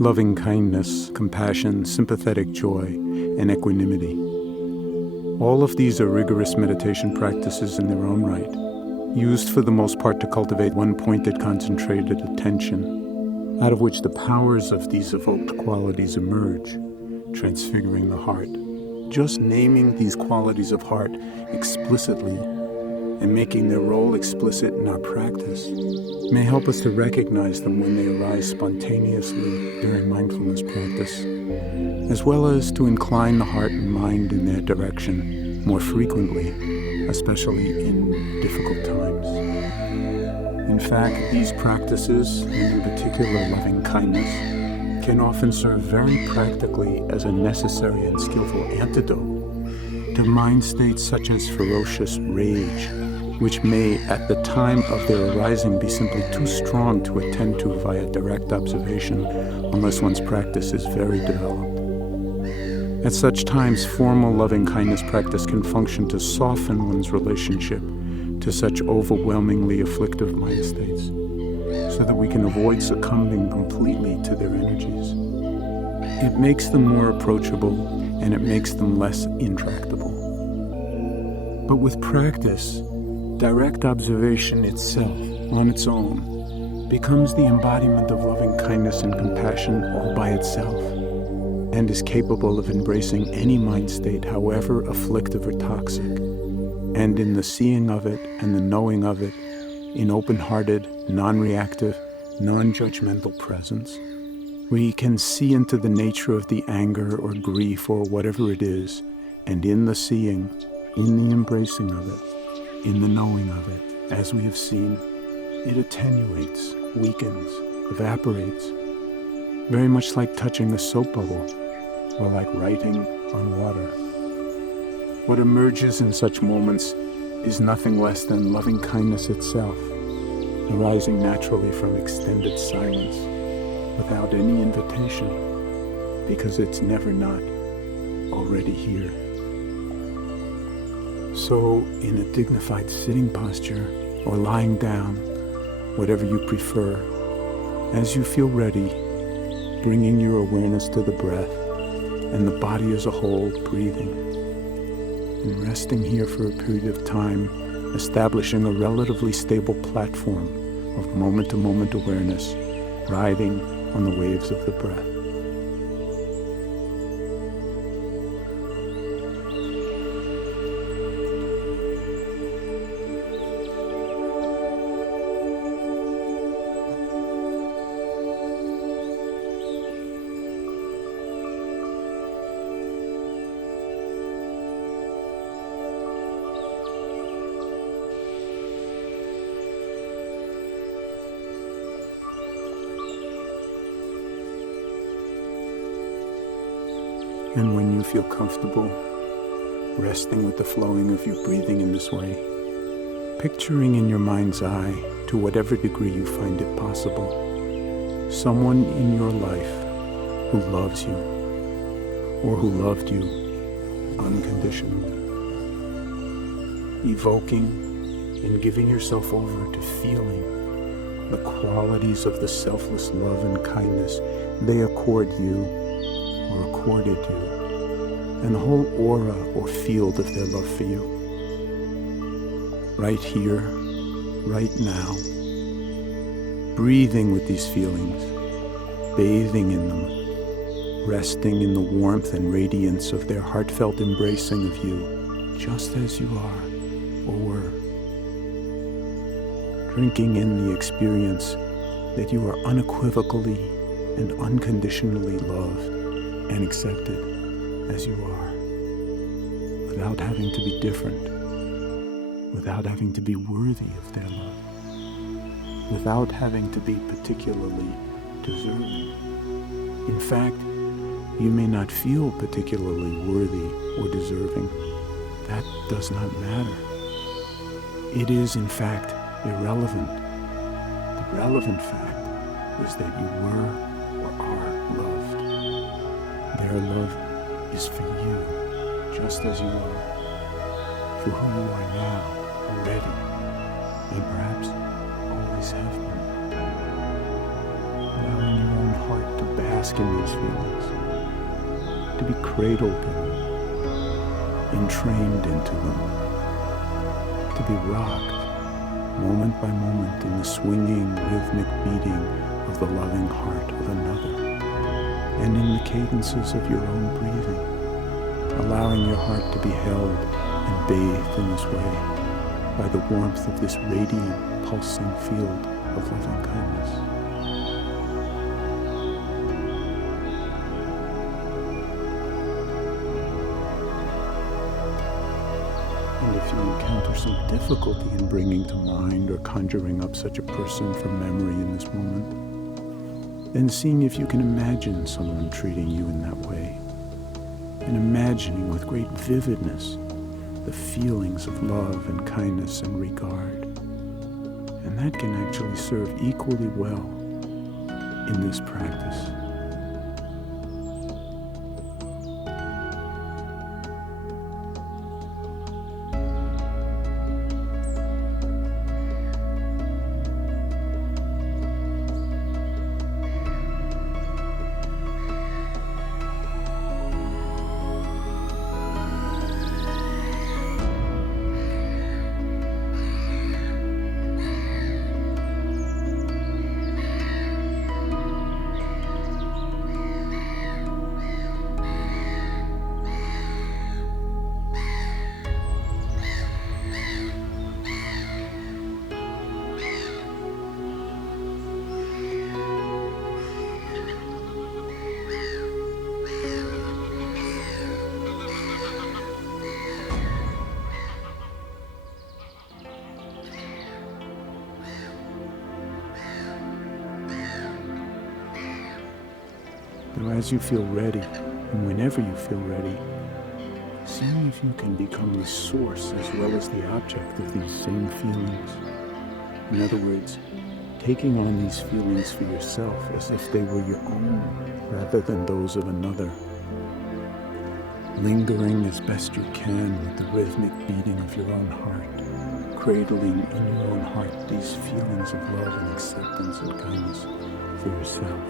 loving kindness, compassion, sympathetic joy, and equanimity. All of these are rigorous meditation practices in their own right, used for the most part to cultivate one-pointed concentrated attention, out of which the powers of these evoked qualities emerge, transfiguring the heart. Just naming these qualities of heart explicitly and making their role explicit in our practice may help us to recognize them when they arise spontaneously during mindfulness practice, as well as to incline the heart and mind in their direction more frequently, especially in difficult times. In fact, these practices, and in particular loving kindness, can often serve very practically as a necessary and skillful antidote to mind states such as ferocious rage, which may, at the time of their arising, be simply too strong to attend to via direct observation unless one's practice is very developed. At such times, formal loving-kindness practice can function to soften one's relationship to such overwhelmingly afflictive mind states, so that we can avoid succumbing completely to their energies. It makes them more approachable, and it makes them less intractable. But with practice, direct observation itself, on its own, becomes the embodiment of loving kindness and compassion all by itself, and is capable of embracing any mind state, however afflictive or toxic. And in the seeing of it and the knowing of it, in open-hearted, non-reactive, non-judgmental presence, we can see into the nature of the anger or grief or whatever it is, and in the seeing, in the embracing of it, in the knowing of it, as we have seen, it attenuates, weakens, evaporates, very much like touching a soap bubble, or like writing on water. What emerges in such moments is nothing less than loving kindness itself, arising naturally from extended silence, without any invitation, because it's never not already here. So, in a dignified sitting posture, or lying down, whatever you prefer, as you feel ready, bringing your awareness to the breath and the body as a whole, breathing, and resting here for a period of time, establishing a relatively stable platform of moment-to-moment awareness, riding on the waves of the breath. And when you feel comfortable, resting with the flowing of your breathing in this way, picturing in your mind's eye, to whatever degree you find it possible, someone in your life who loves you, or who loved you unconditionally. Evoking and giving yourself over to feeling the qualities of the selfless love and kindness they accord you or accorded you, and the whole aura or field of their love for you. Right here, right now, breathing with these feelings, bathing in them, resting in the warmth and radiance of their heartfelt embracing of you, just as you are or were. Drinking in the experience that you are unequivocally and unconditionally loved and accepted as you are, without having to be different, without having to be worthy of their love, without having to be particularly deserving. In fact, you may not feel particularly worthy or deserving. That does not matter. It is, in fact, irrelevant. The relevant fact is that you were or are loved. Their love is for you, just as you are, for who you are now, already, and perhaps always have been. Allowing your own heart to bask bask in these feelings, to be cradled in them, entrained into them, to be rocked moment by moment in the swinging, rhythmic beating of the loving heart of another, and in the cadences of your own breathing, allowing your heart to be held and bathed in this way by the warmth of this radiant, pulsing field of loving kindness. And if you encounter some difficulty in bringing to mind or conjuring up such a person from memory in this moment, then seeing if you can imagine someone treating you in that way, and imagining with great vividness the feelings of love and kindness and regard. And that can actually serve equally well in this practice. Now, as you feel ready, and whenever you feel ready, see if you can become the source as well as the object of these same feelings. In other words, taking on these feelings for yourself as if they were your own, rather than those of another. Lingering as best you can with the rhythmic beating of your own heart, cradling in your own heart these feelings of love and acceptance and kindness for yourself.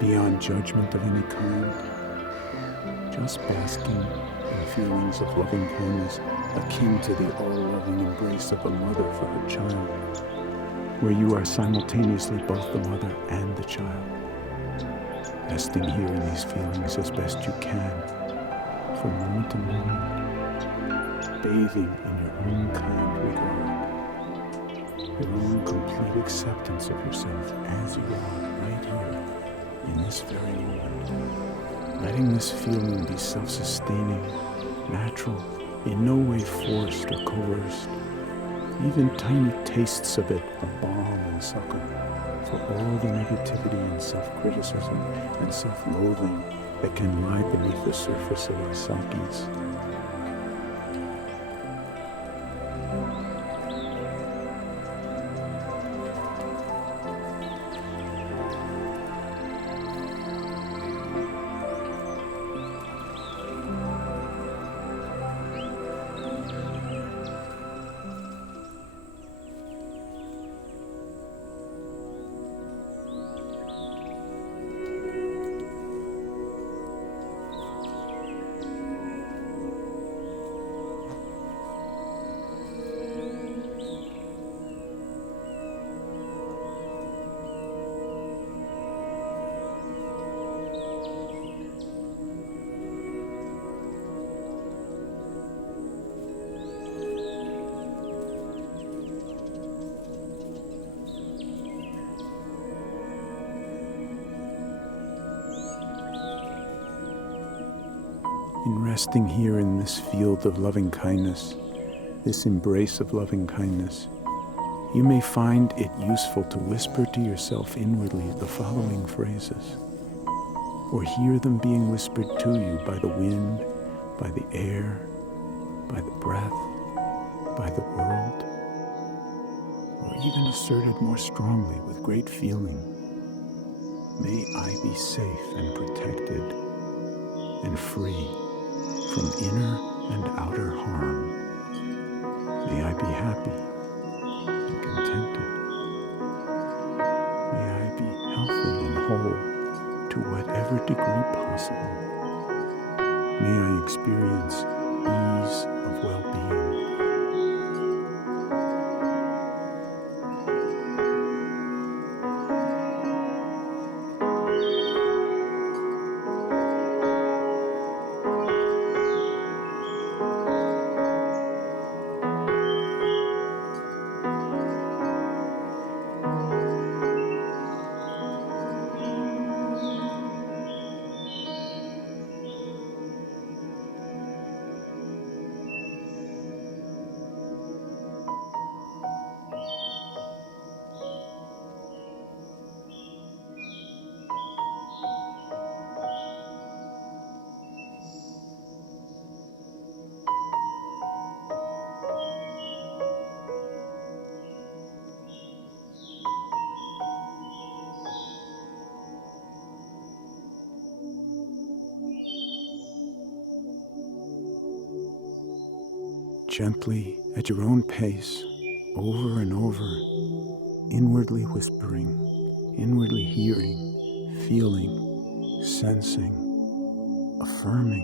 Beyond judgment of any kind, just basking in feelings of loving kindness akin to the all-loving embrace of a mother for her child, where you are simultaneously both the mother and the child, resting here in these feelings as best you can, from moment to moment, bathing in your own kind regard, your own complete acceptance of yourself as you are right here, in this very moment, letting this feeling be self-sustaining, natural, in no way forced or coerced. Even tiny tastes of it are balm and succor for all the negativity and self-criticism and self-loathing that can lie beneath the surface of our psyches. In resting here in this field of loving kindness, this embrace of loving kindness, you may find it useful to whisper to yourself inwardly the following phrases, or hear them being whispered to you by the wind, by the air, by the breath, by the world, or even asserted more strongly with great feeling. May I be safe and protected and free from inner and outer harm. May I be happy and contented. May I be healthy and whole to to whatever degree possible. May I experience ease of well-being. Gently, at your own pace, over and over, inwardly whispering, inwardly hearing, feeling, sensing, affirming,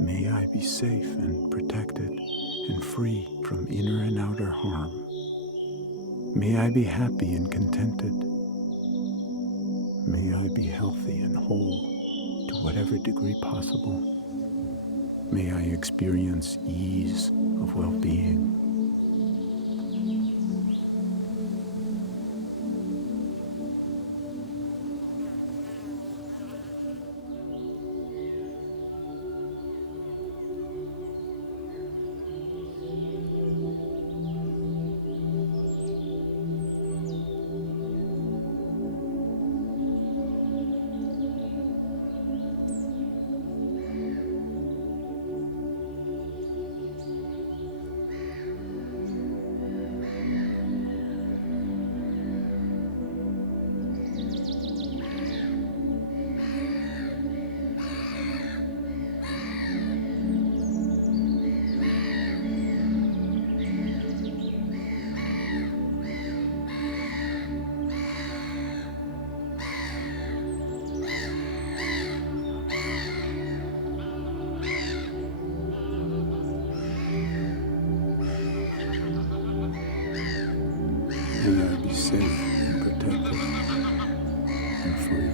may I be safe and protected and free from inner and outer harm. May I be happy and contented. May I be healthy and whole to whatever degree possible. May I experience ease of well-being. May I be safe and protected and free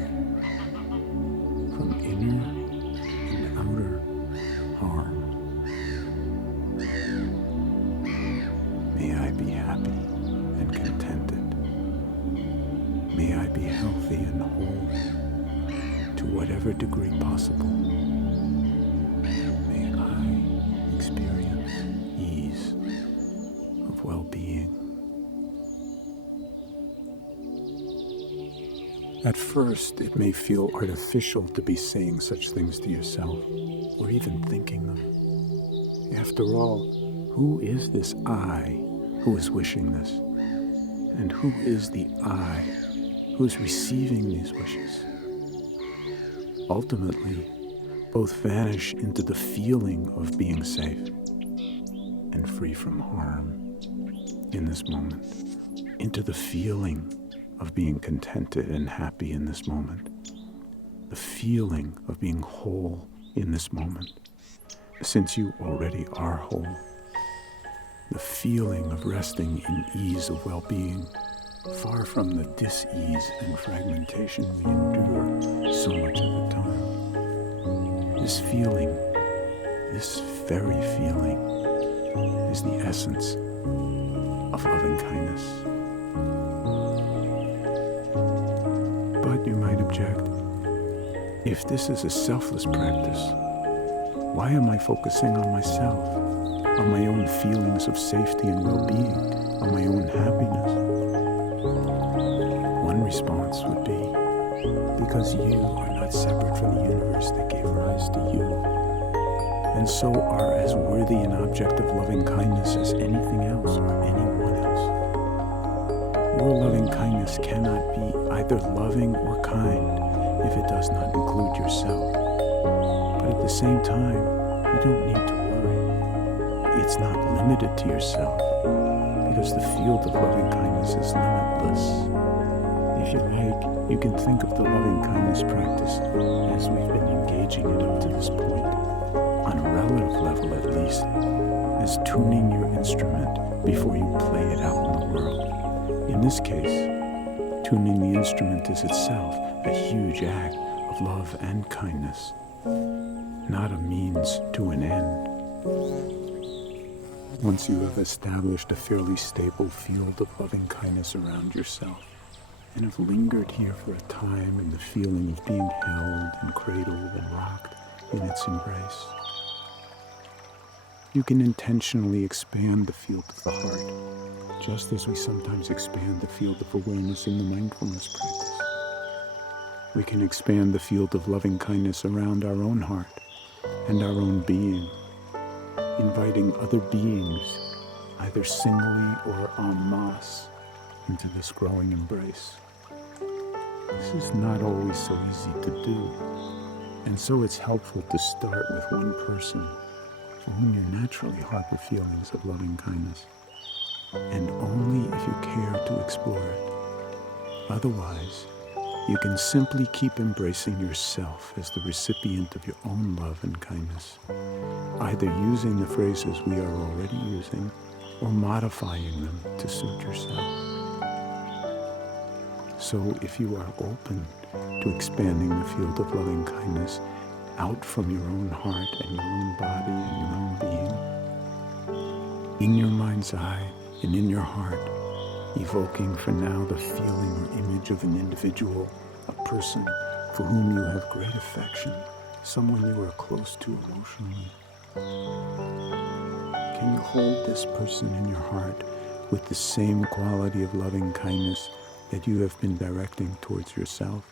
from inner and outer harm. May I be happy and contented. May I be healthy and whole to whatever degree possible. May I experience ease of well-being. At first, it may feel artificial to be saying such things to yourself, or even thinking them. After all, who is this I who is wishing this? And who is the I who is receiving these wishes? Ultimately, both vanish into the feeling of being safe and free from harm in this moment, into the feeling of being contented and happy in this moment, the feeling of being whole in this moment, since you already are whole, the feeling of resting in ease of well-being, far from the dis-ease and fragmentation we endure so much of the time. This feeling, this very feeling, is the essence of loving kindness. But you might object, if this is a selfless practice, why am I focusing on myself, on my own feelings of safety and well-being, on my own happiness? One response would be, because you are not separate from the universe that gave rise to you, and so are as worthy an object of loving kindness as anything else or anyone else. Your loving kindness cannot be either loving or kind if it does not include yourself. But at the same time, you don't need to worry. It's not limited to yourself, because the field of loving kindness is limitless. If you like, you can think of the loving kindness practice as we've been engaging it up to this point, on a relative level at least, as tuning your instrument before you play it out in the world. In this case, tuning the instrument is itself a huge act of love and kindness, not a means to an end. Once you have established a fairly stable field of loving kindness around yourself, and have lingered here for a time in the feeling of being held and cradled and rocked in its embrace, you can intentionally expand the field of the heart, just as we sometimes expand the field of awareness in the mindfulness practice. We can expand the field of loving kindness around our own heart and our own being, inviting other beings, either singly or en masse, into this growing embrace. This is not always so easy to do, and so it's helpful to start with one person for whom you naturally harbor feelings of loving kindness, and only if you care to explore it. Otherwise, you can simply keep embracing yourself as the recipient of your own love and kindness, either using the phrases we are already using or modifying them to suit yourself. So if you are open to expanding the field of loving kindness out from your own heart and your own body and your own being, in your mind's eye and in your heart, evoking for now the feeling or image of an individual, a person for whom you have great affection, someone you are close to emotionally. Can you hold this person in your heart with the same quality of loving kindness that you have been directing towards yourself?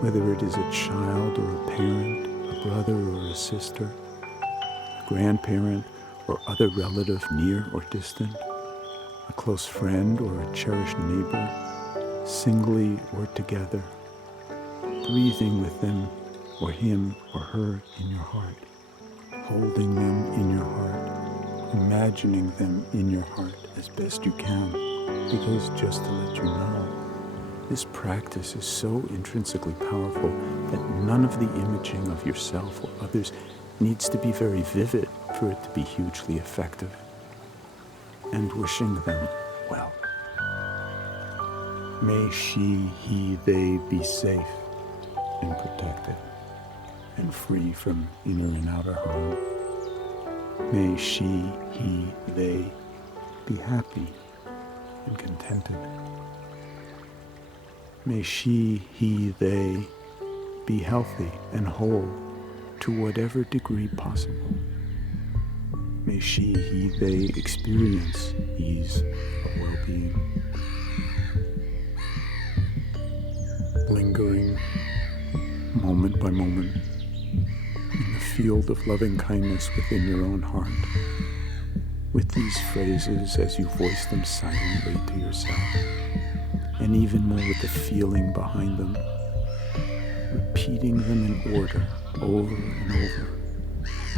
Whether it is a child or a parent, a brother or a sister, a grandparent or other relative near or distant, a close friend or a cherished neighbor, singly or together, breathing with them or him or her in your heart, holding them in your heart, imagining them in your heart as best you can, because just to let you know, this practice is so intrinsically powerful that none of the imaging of yourself or others needs to be very vivid for it to be hugely effective. And wishing them well. May she, he, they be safe and protected and free from inner and outer harm. May she, he, they be happy and contented. May she, he, they be healthy and whole to whatever degree possible. May she, he, they experience ease of well-being. Lingering, moment by moment, in the field of loving kindness within your own heart, with these phrases as you voice them silently to yourself, and even more with the feeling behind them, repeating them in order, over and over,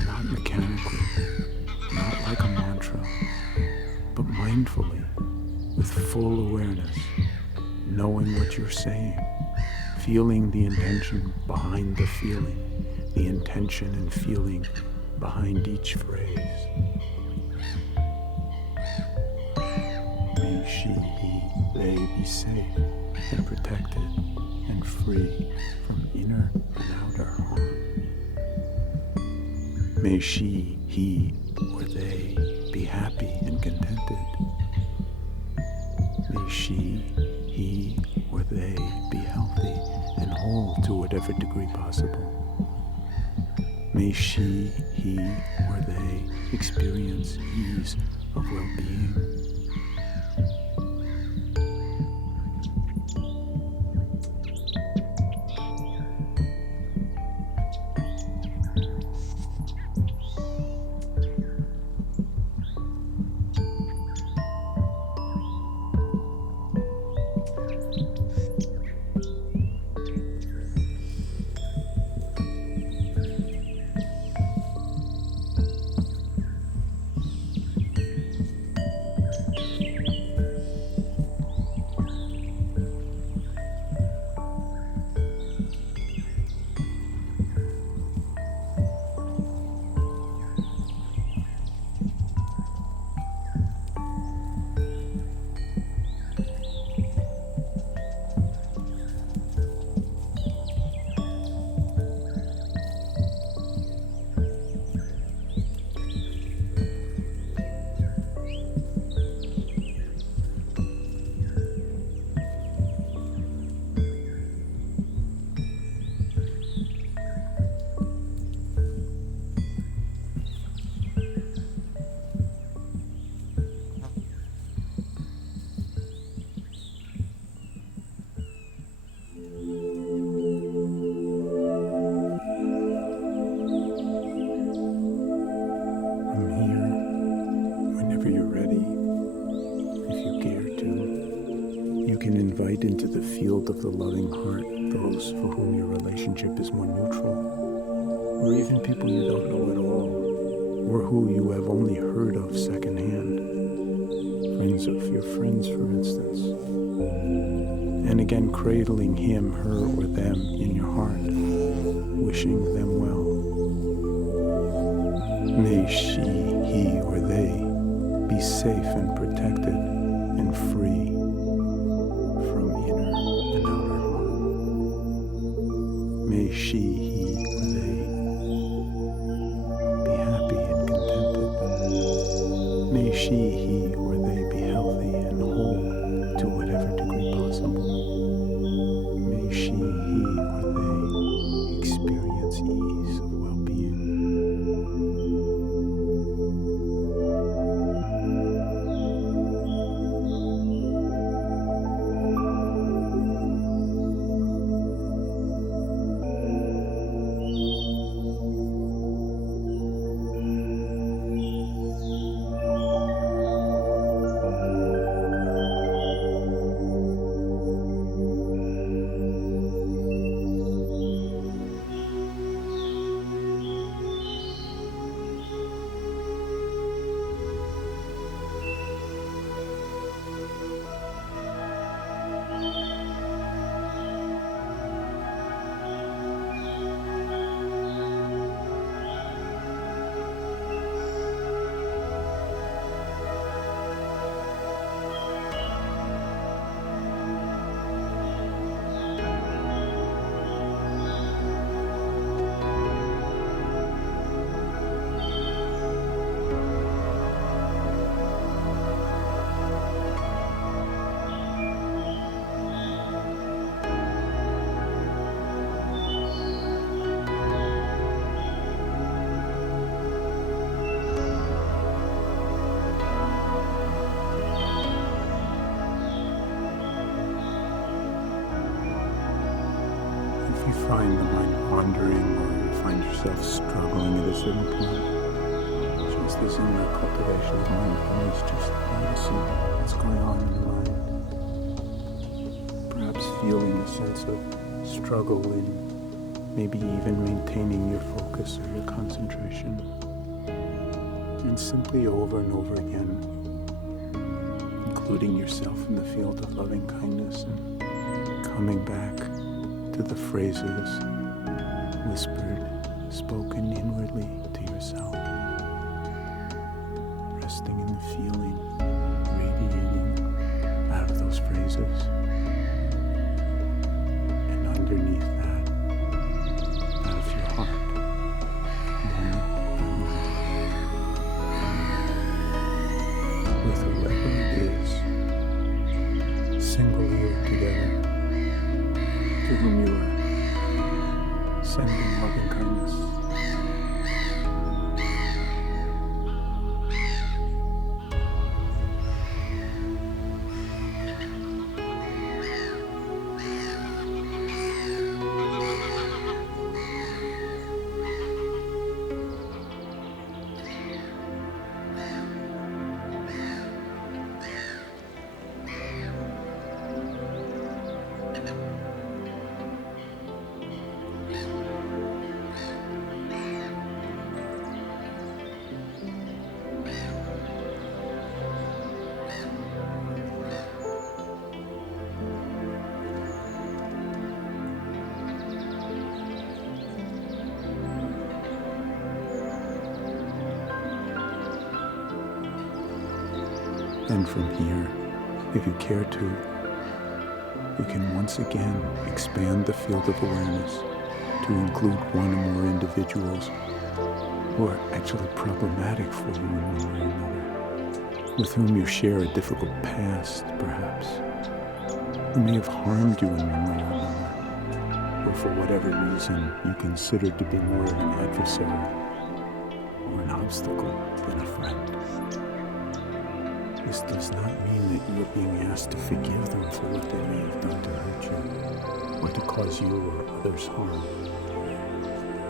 not mechanically, not like a mantra, but mindfully, with full awareness, knowing what you're saying, feeling the intention behind the feeling, the intention and feeling behind each phrase. May she, he, they be safe and protected and free from inner and outer harm. May she, he, or they be happy and contented. May she, he, or they be healthy and whole to whatever degree possible. May she, he, or they experience ease of well-being. those for whom your relationship is more neutral, or even people you don't know at all, or who you have only heard of secondhand, friends of your friends, for instance. And again, cradling him, her, or them in your heart, wishing them well. May she, he, or they be safe and protected and free from inner and outer harm. May she, he, or they be happy and contented. May she, he, or they be healthy and whole to whatever degree possible. May she, he, or they experience ease of well-being. If you find the mind wandering, or you find yourself struggling at a certain point, just as in the cultivation of mindfulness, just noticing what's going on in the mind. Perhaps feeling a sense of struggle in maybe even maintaining your focus or your concentration. And simply over and over again, including yourself in the field of loving kindness and coming back to the phrases whispered, spoken inwardly to yourself, resting in the feeling, radiating out of those phrases, and underneath that, out of your heart, moment by moment, with whoever it is, singly or together, to whom you are sending loving kindness. And from here, if you care to, you can once again expand the field of awareness to include one or more individuals who are actually problematic for you in one way or another, with whom you share a difficult past, perhaps, who may have harmed you in one way or another, or for whatever reason you consider to be more of an adversary or an obstacle than a friend. This does not mean that you are being asked to forgive them for what they may have done to hurt you, or to cause you or others harm.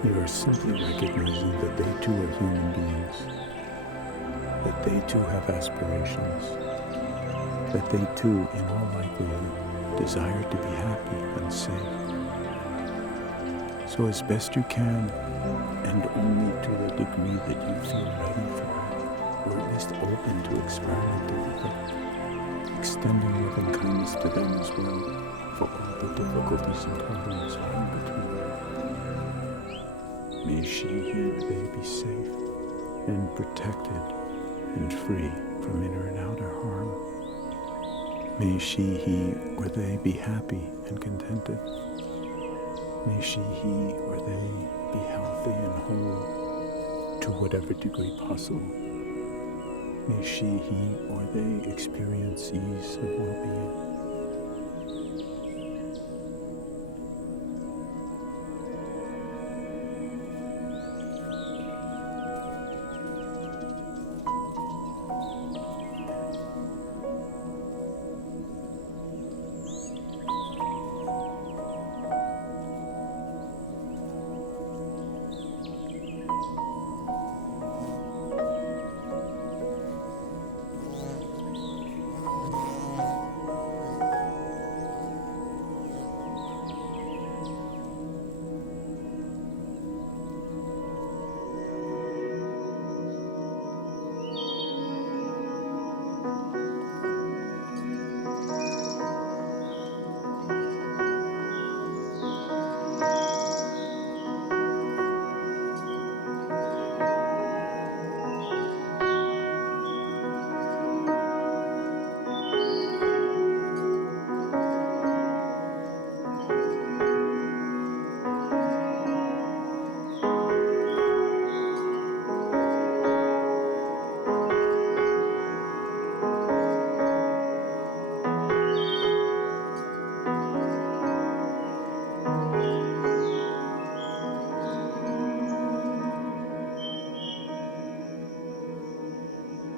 You are simply recognizing that they too are human beings, that they too have aspirations, that they too, in all likelihood, desire to be happy and safe, So as best you can, and only to the degree that you feel ready for it, or at least open to experimenting with it, extending loving kindness to them as well, for all the difficulties and problems lying between them. May she, he, or they be safe and protected and free from inner and outer harm. May she, he, or they be happy and contented. May she, he, or they be healthy and whole to whatever degree possible. May she, he, or they experience ease and well-being.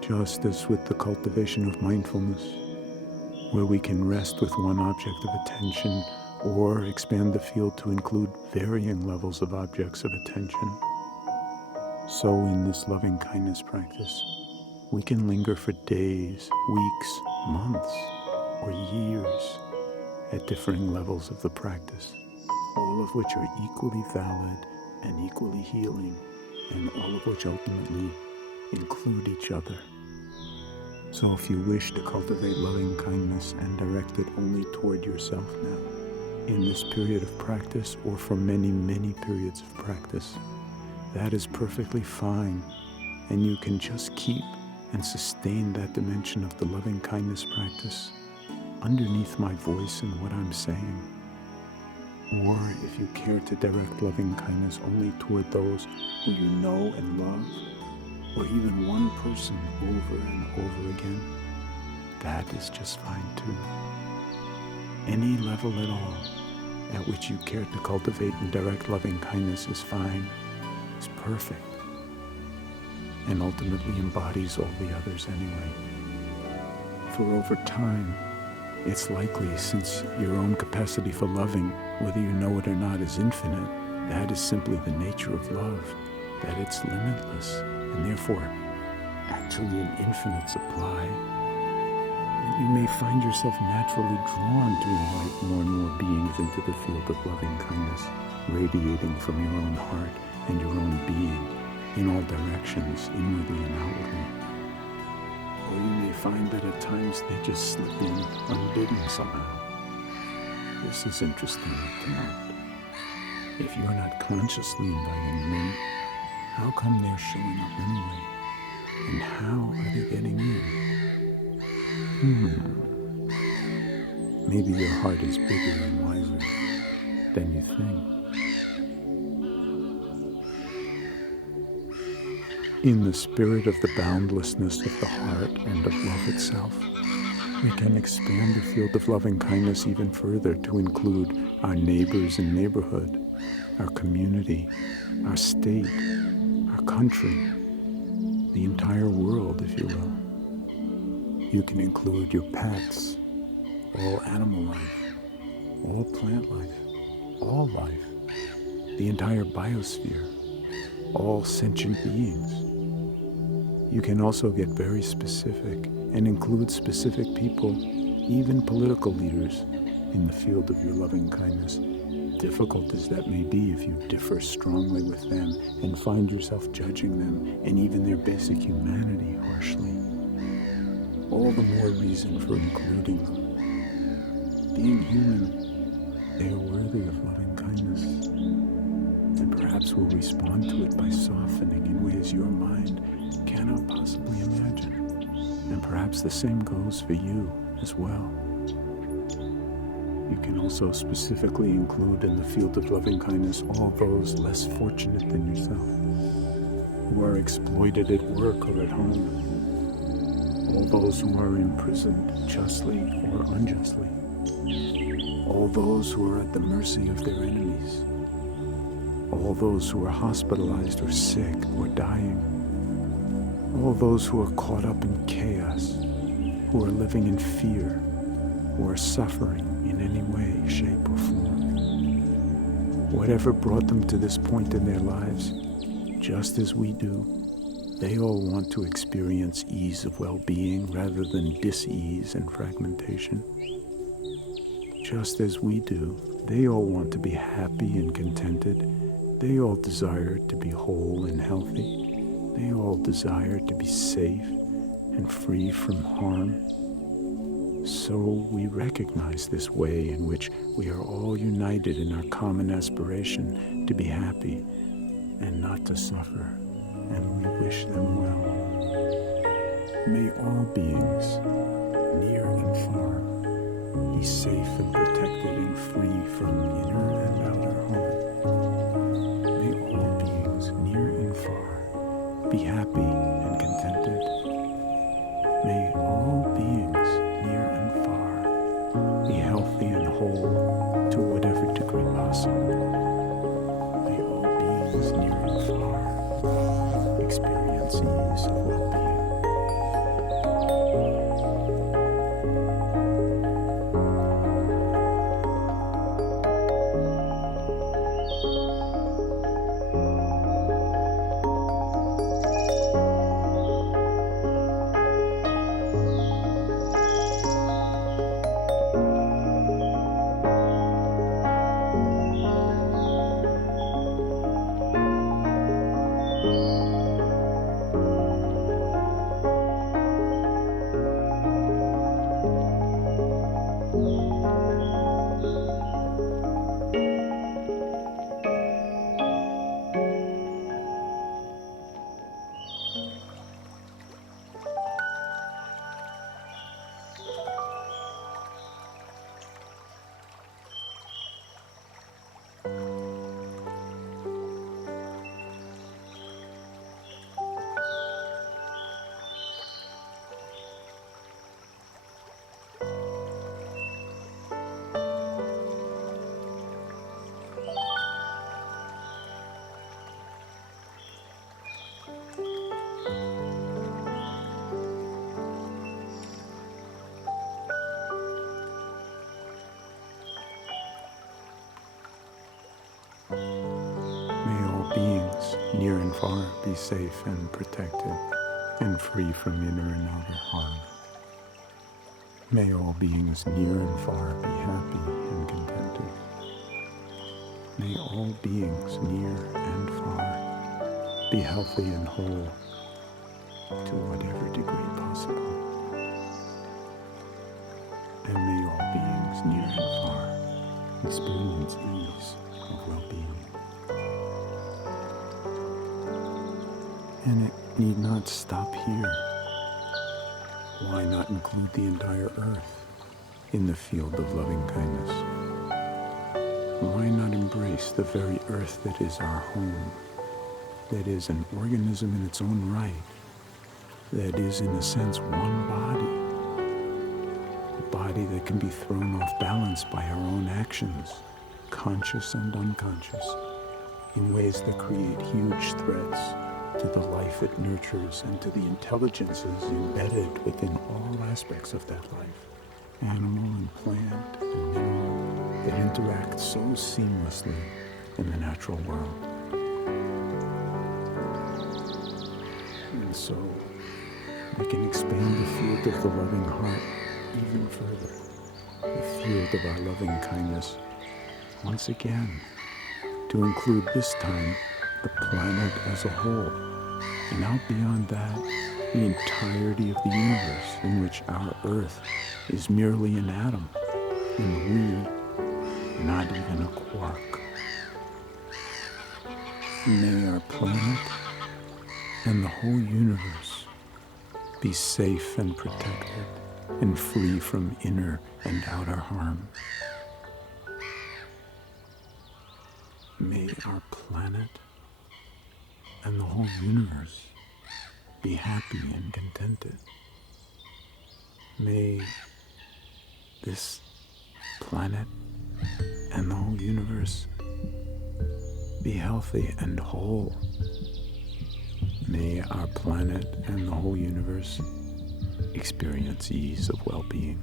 Just as with the cultivation of mindfulness, where we can rest with one object of attention or expand the field to include varying levels of objects of attention, so in this loving kindness practice, we can linger for days, weeks, months, or years at differing levels of the practice, all of which are equally valid and equally healing, and all of which ultimately include each other. So if you wish to cultivate loving kindness and direct it only toward yourself now, in this period of practice or for many, many periods of practice, that is perfectly fine, and you can just keep and sustain that dimension of the loving kindness practice underneath my voice and what I'm saying. Or if you care to direct loving kindness only toward those who you know and love, or even one person over and over again, that is just fine too. Any level at all at which you care to cultivate and direct loving kindness is fine, is perfect, and ultimately embodies all the others anyway. For over time, it's likely, since your own capacity for loving, whether you know it or not, is infinite, that is simply the nature of love, that it's limitless, and therefore actually an infinite supply. And you may find yourself naturally drawn to invite more and more beings into the field of loving kindness, radiating from your own heart and your own being in all directions, inwardly and outwardly. Or you may find that at times they just slip in unbidden somehow. This is interesting to note. If you're not consciously inviting them, how come they're showing up anyway? And how are they getting in? Maybe your heart is bigger and wiser than you think. In the spirit of the boundlessness of the heart and of love itself, we can expand the field of loving kindness even further to include our neighbors and neighborhood, our community, our state, our country, the entire world, if you will. You can include your pets, all animal life, all plant life, all life, the entire biosphere, all sentient beings. You can also get very specific and include specific people, even political leaders, in the field of your loving kindness, difficult as that may be if you differ strongly with them and find yourself judging them and even their basic humanity harshly, all the more reason for including them. Being human, they are worthy of loving kindness, and perhaps will respond to it by softening in ways your mind cannot possibly imagine. And perhaps the same goes for you as well. You can also specifically include in the field of loving kindness all those less fortunate than yourself, who are exploited at work or at home, all those who are imprisoned justly or unjustly, all those who are at the mercy of their enemies, all those who are hospitalized or sick or dying, all those who are caught up in chaos, who are living in fear, who are suffering in any way, shape, or form. Whatever brought them to this point in their lives, just as we do, they all want to experience ease of well-being rather than dis-ease and fragmentation. Just as we do, they all want to be happy and contented. They all desire to be whole and healthy. They all desire to be safe and free from harm. So we recognize this way in which we are all united in our common aspiration to be happy and not to suffer, and we wish them well. May all beings, near and far, be safe and protected and free from inner and outer harm. May all beings, near and far, be happy and contented. May all beings, near and far, be healthy and whole to whatever degree possible. May all beings, near and far, experience ease of well-being. May all beings, near and far, be safe and protected and free from inner and outer harm. May all beings, near and far, be happy and contented. May all beings, near and far, be healthy and whole to whatever degree possible. And may all beings, near and far, experience ease of well-being. And it need not stop here. Why not include the entire earth in the field of loving kindness? Why not embrace the very earth that is our home, that is an organism in its own right, that is in a sense one body, a body that can be thrown off balance by our own actions, conscious and unconscious, in ways that create huge threats to the life it nurtures and to the intelligences embedded within all aspects of that life, animal and plant and mineral, that interact so seamlessly in the natural world. And so we can expand the field of the loving heart even further, the field of our loving kindness, once again, to include this time the planet as a whole, and out beyond that, the entirety of the universe, in which our Earth is merely an atom, and we, not even a quark. May our planet and the whole universe be safe and protected and free from inner and outer harm. May our planet and the whole universe be happy and contented. May this planet and the whole universe be healthy and whole. May our planet and the whole universe experience ease of well-being.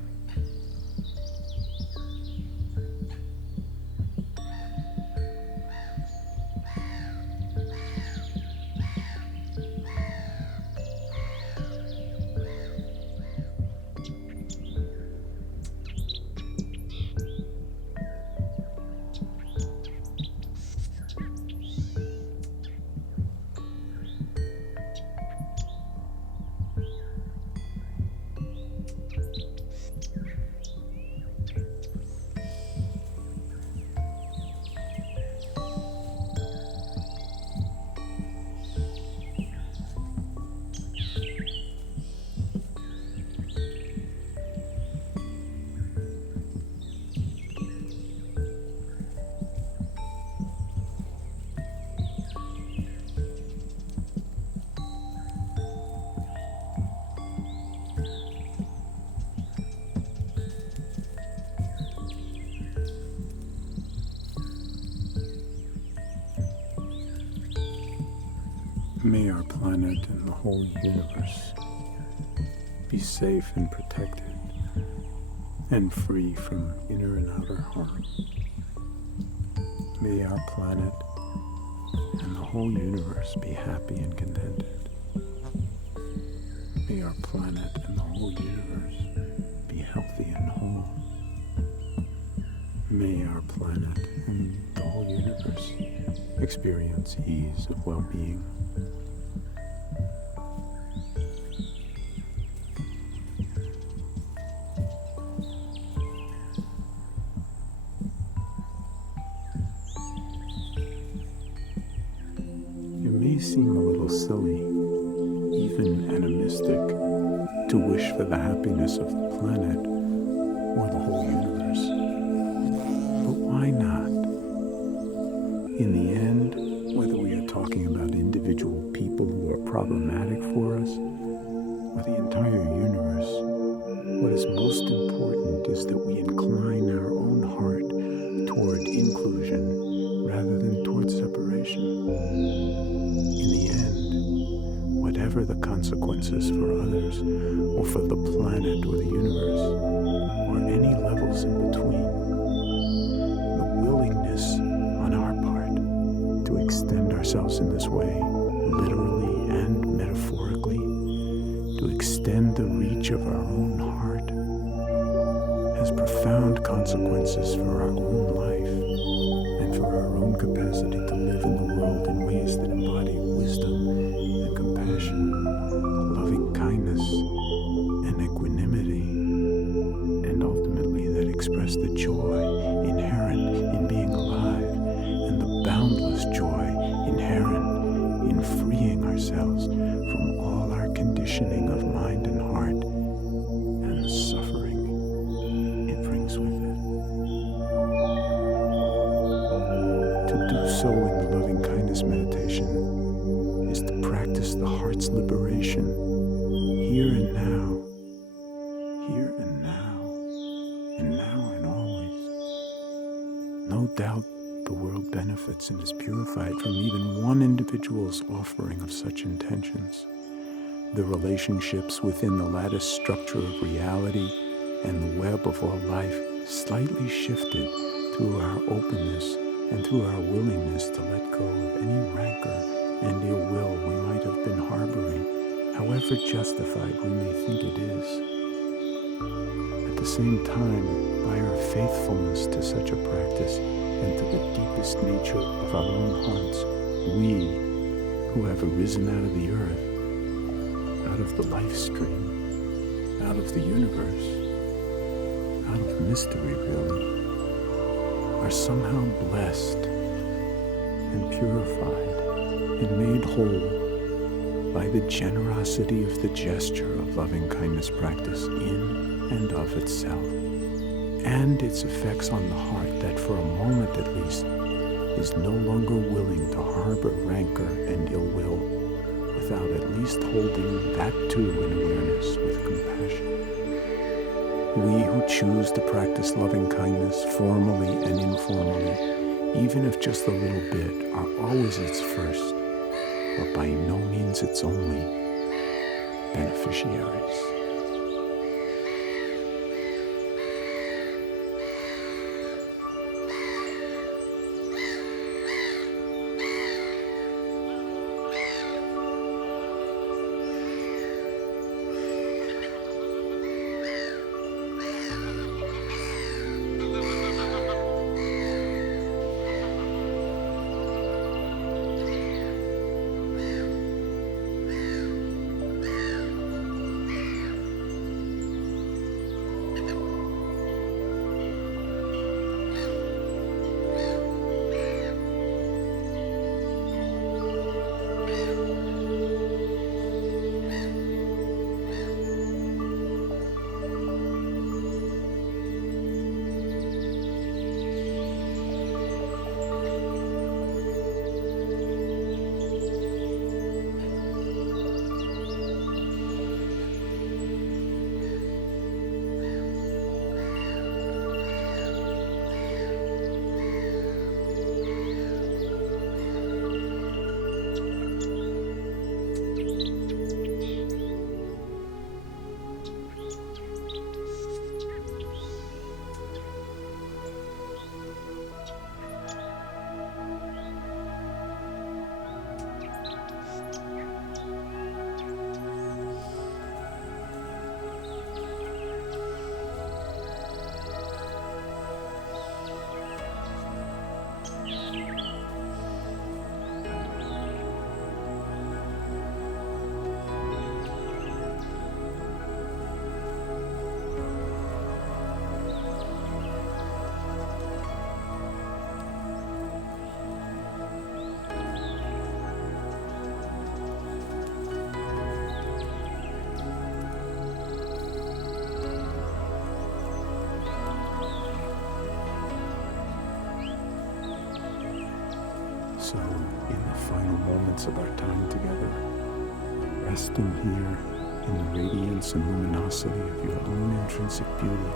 May our planet and the whole universe be safe and protected and free from inner and outer harm. May our planet and the whole universe be happy and contented. May our planet and the whole universe be healthy and whole. May our planet and the whole universe experience ease of well-being. It may seem a little silly, even animistic, to wish for the happiness of the planet or the whole universe. But why not? In the end, whether we are talking about individual people who are problematic for us or the entire universe, what is most important is that we incline our own heart toward inclusion rather than toward separation. In the end, whatever the consequences for others or for the planet or the universe, or any levels in between, the willingness on our part to extend ourselves in this way, literally and metaphorically, to extend the reach of our own heart, has profound consequences for our own life and for our own capacity to live in the world in ways that embody wisdom and compassion, loving kindness and equanimity, and ultimately that express the joy inherent in being alive and the boundless joy inherent in freeing ourselves from all our conditioning of mind and heart and the suffering it brings with it. To do so in the loving kindness meditation is to practice the heart's liberation here and now, here and now, and now and always. No doubt the world benefits and is purified from even one individual's offering of such intentions. The relationships within the lattice structure of reality and the web of all life slightly shifted through our openness and through our willingness to let go of any rancor and ill will we might have been harboring, however justified we may think it is. At the same time, by our faithfulness to such a practice, and to the deepest nature of our own hearts, we who have arisen out of the earth, out of the life stream, out of the universe, out of mystery really, are somehow blessed and purified and made whole by the generosity of the gesture of loving kindness practice in and of itself, and its effects on the heart that for a moment at least is no longer willing to harbor rancor and ill will without at least holding that too in awareness with compassion. We who choose to practice loving kindness formally and informally, even if just a little bit, are always its first, but by no means its only, beneficiaries. So, in the final moments of our time together, resting here in the radiance and luminosity of your own intrinsic beauty,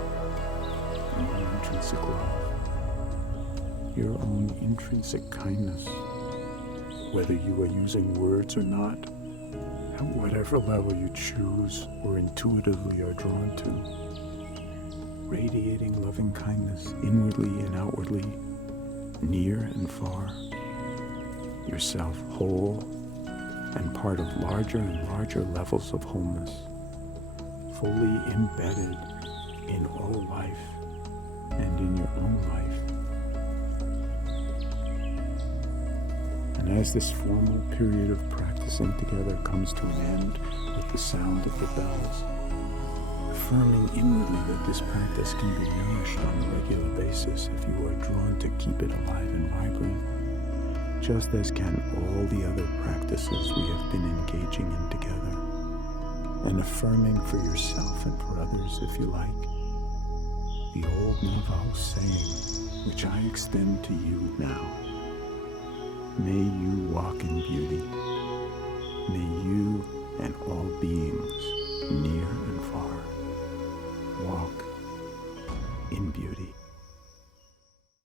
your own intrinsic love, your own intrinsic kindness, whether you are using words or not, at whatever level you choose or intuitively are drawn to, radiating loving kindness inwardly and outwardly, near and far, yourself whole and part of larger and larger levels of wholeness, fully embedded in all life and in your own life. And as this formal period of practicing together comes to an end with the sound of the bells, affirming inwardly that this practice can be nourished on a regular basis if you are drawn to keep it alive and vibrant, just as can all the other practices we have been engaging in together, and affirming for yourself and for others, if you like, the old Navajo saying, which I extend to you now. May you walk in beauty. May you and all beings, near and far, walk